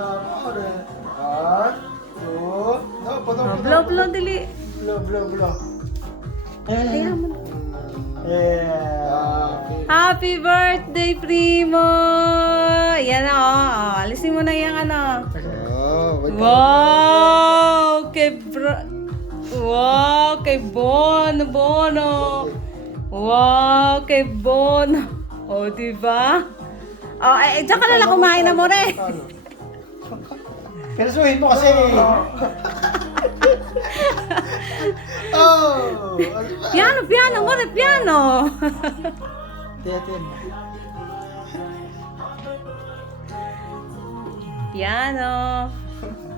lang amore. One, two, no, Blow, blow, dili. blow. Tira mo. Yeah. Happy birthday, Primo! Yan na, alisin mo na yung ano. Oh, wait. Wow! Wow! Kay Bono! Wow! Kay Bono! O, diba? O, diyan ka nalang kumain na mo rin. Persuhin mo kasi. Oh! Ano ba? Piano mo rin, piano! Tiyatin. Piano!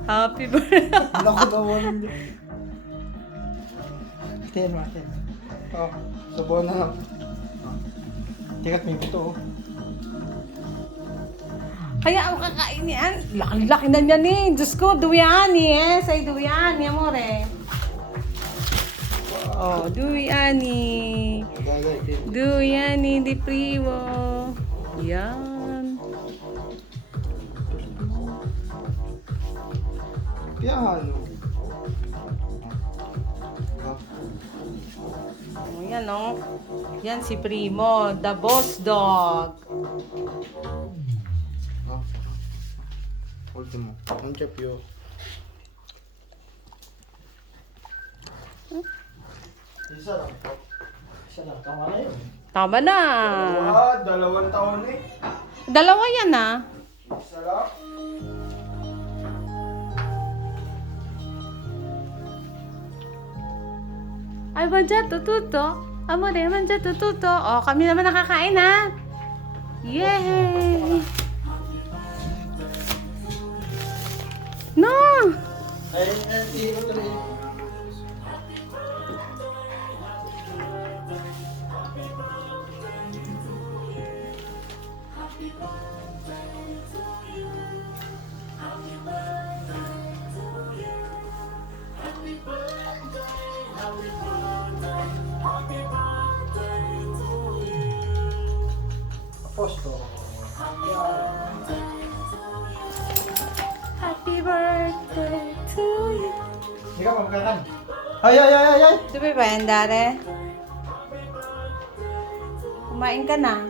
Happy birthday! Naku naman. Tiyan. Oh, subuhan na lang. Tikat may buto oh. Kaya ako kakain yan. Laki-laki na niyan eh. Diyos ko, duyani eh. Say duyani, amore. Oh, duyani. Duyani di Primo. Yan. Piano. Oh, yan oh. Yan si Primo, the boss dog. Ultimo. Un più. Isa lang po. Isa lang. Tama na yun. Tama na. 2 taon eh. Dalawa yan ah. Isa lang. Ay, manja tututo. Amore, manja tututo. Oh, kami naman nakakain ha. Yay! No! Ay, hindi ko tuloy. Aposto. Happy birthday to you. Hindi ka mamagakan. Ay! Ito ba yan, Dare? Kumain ka na.